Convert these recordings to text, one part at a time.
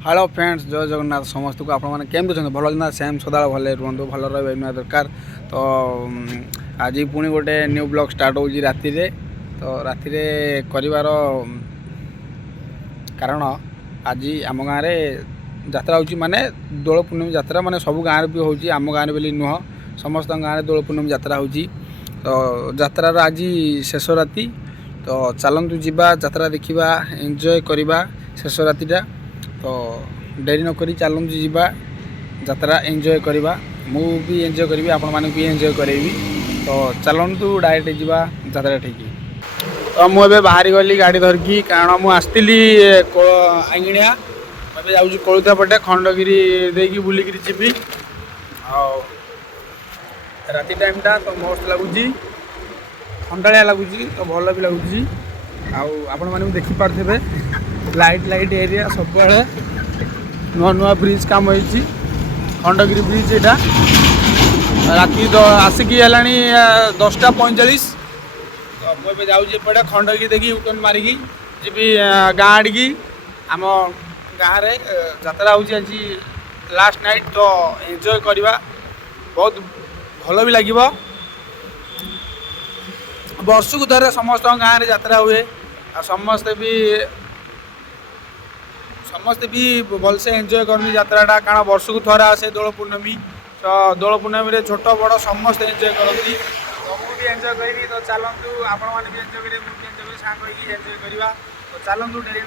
Hello friends जय जगन्नाथ समस्त को आपने केमती अच्छे भल ना सेम सदा भले रुहतु भल रहा दरकार। तो आज पुणी गोटे न्यू ब्लॉग स्टार्ट हो राति तो राति कर कारण आज आम गाँव यात्रा हो माने दोल पूर्णमी यात्रा माने सब गाँव भी हो आम गाँव बोली नुह समस्त गाँव दोल पूर्णमी यात्रा हो। तो यात्रार आज शेष राति तो चलतु जीवा यात्रा देखा एंजॉय करवा शेष रातिटा। तो डेरी नक चलतु जीवा यात्रा एंजॉय करवा मु भी एंजॉय करी आपण माने भी एंजॉय करेबी। तो चलतु डायरेक्ट जीवा यात्रा ठीक। तो मुझे बाहरी गली गाड़ी धरिकी कारण मुझे आंगिणिया जाऊँ कोलुथा पटे खंडगिरी देकी बुलिकी जीवी राति टाइमटा। तो मस्त लगुच ठंडाया लगुच तो भल भी लगुच आपण मैंने देखिपे लाइट लाइट एरिया सब नुआ नुआ ब्रिज काम हो खंडगिरी ब्रिज यहाँ राति आसिकी है 10:45। तो मुझे जाऊँपटे खंडगिरी देखी यूटर्न मारिकी जी गाँ आड़ी आम गाँव में यात्रा हो लास्ट नाइट। तो एंजॉय करवा बहुत भल भी लगे वर्ष को थोड़े समस्त गाँव में यात्रा हुए समस्ते भी भलसे एंजॉय करनी यात्राटा कारण वर्ष को थोड़ा आसे दोल पूर्णमी। तो दोल पूर्णमी छोट बड़ समस्त एंजॉय करती तो मुझे एंजॉय करी। तो चलतु आपण मैंने भी एंजॉय करेंगे मुझे एंजॉय कर एंजॉय करवा। तो चलतु डेरी न।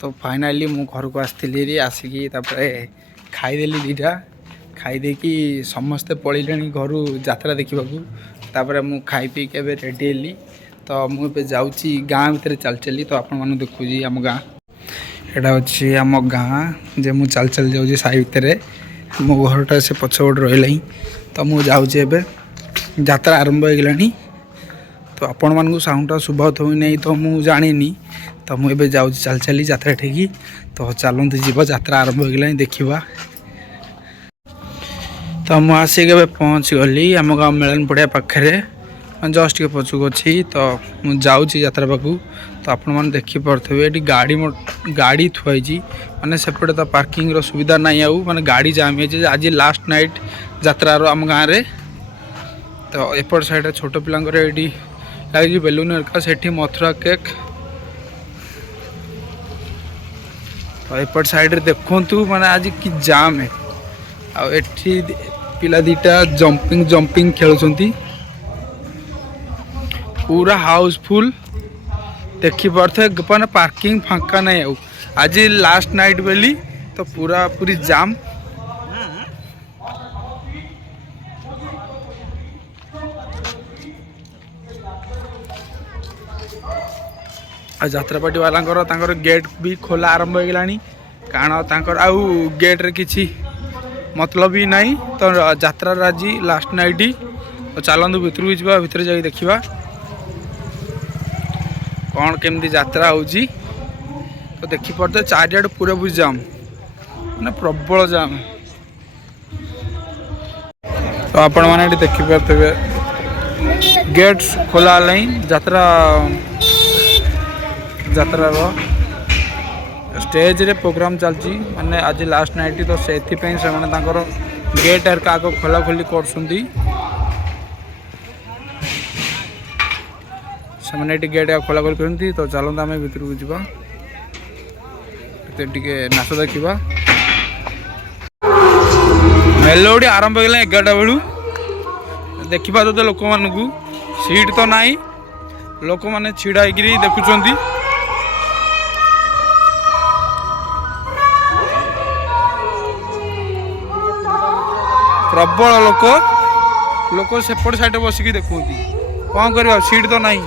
तो फाइनाली मु घर को आसती आसिकी खाईदेली दीटा खाईदेकी समस्ते पड़े घर यात्रा देखा मु खाई पी के रेडी हेली। तो मुझे जाऊँगी गाँ भितर चल चली। तो आपण मैंने देखुची आम गाँ एटा अच्छी आम गाँ जे मु चल चल जाऊँगी साई भितर मो घरटा से पछपट रही। तो मुझे जाऊँगी यात्रा आरंभ हो गलानी। तो आपण मानू साउंडटा शुभत हो नहीं तो मुझे जानी। तो मुझे जाऊँ चल चली यात्रा ठीक। तो चलते जीव यात्रा आरंभ हो गलानी देखा। तो मुझे आसिक पहुँच गली आम गाँव मेलन पड़िया पाखे जस्ट के पछुक अच्छी। तो मुझे जाऊँगी यात्रा पाखु। तो आपण मैंने देखिपे ये गाड़ी थुआई माने सेपटे तो पार्किंग सुविधा नहीं आउ माने गाड़ी जाम है आज लास्ट नाइट यात्रार आम गाँव में। तो एपट साइड छोट पिलांकर ये लगे बेलून हरका से मथुरा केक। तो एपट साइड देखु माने आज कि जाम है आठी पिला दीटा जंपिंग खेलुंती पूरा हाउसफुल देखी पारे मैंने पार्किंग फांका नहीं आज लास्ट नाइट बेली। तो पूरा पूरी जाम यात्रापाटी वाला गेट भी खोला आरंभ हो गलानी कारण आउ गेट रे किसी मतलब भी नहीं। तो यात्रा आज लास्ट नाइट। तो चलतु भितर को जावा भितर जाके देखा कौन केमती यात्रा हो। तो देखिपे चारिआड पूरा पूरी जाम मैंने प्रबल जाम। तो आपण मैंने देखिपे गेट खोला यात्रा स्टेज रे प्रोग्राम चलती माने आज लास्ट नाइट। तो से गेट आग खोला खोली कर गेट खोला खोली करती। तो चलते आम भर को जावा नाच देखा मेलोडी आरंभ हो गला 11टा बेलू देखा। तो लोक मानू सीट तो नहीं लोक मैंने छिड़ा देखुं प्रबल लोक सेपट साइड बसिकी देखुंती कौन कर सीट तो नहीं।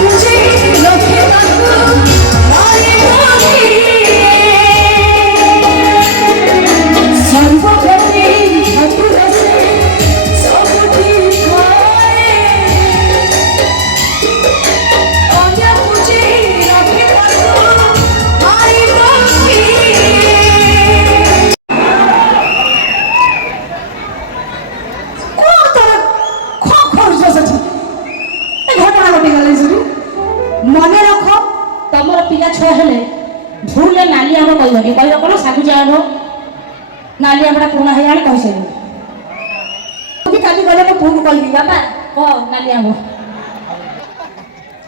मुझे आंब नाली आंबा पुणा है कही सारे काली गले मो पुक कहली बापा कह नाली आंब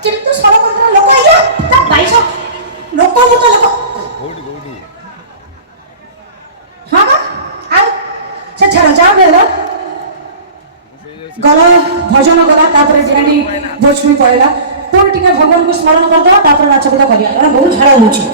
किंतु सरपंच लोक आइया ता 22 लोक मत लोक हाँ आ से छाड़ जाओ बेला गला भजन गला तापर जेनी भोजपुरी पड़ेगा पुणी टिके भगवान को स्मरण करदे तापर नाच कूद करिया कारण बहुत झाड़ होउची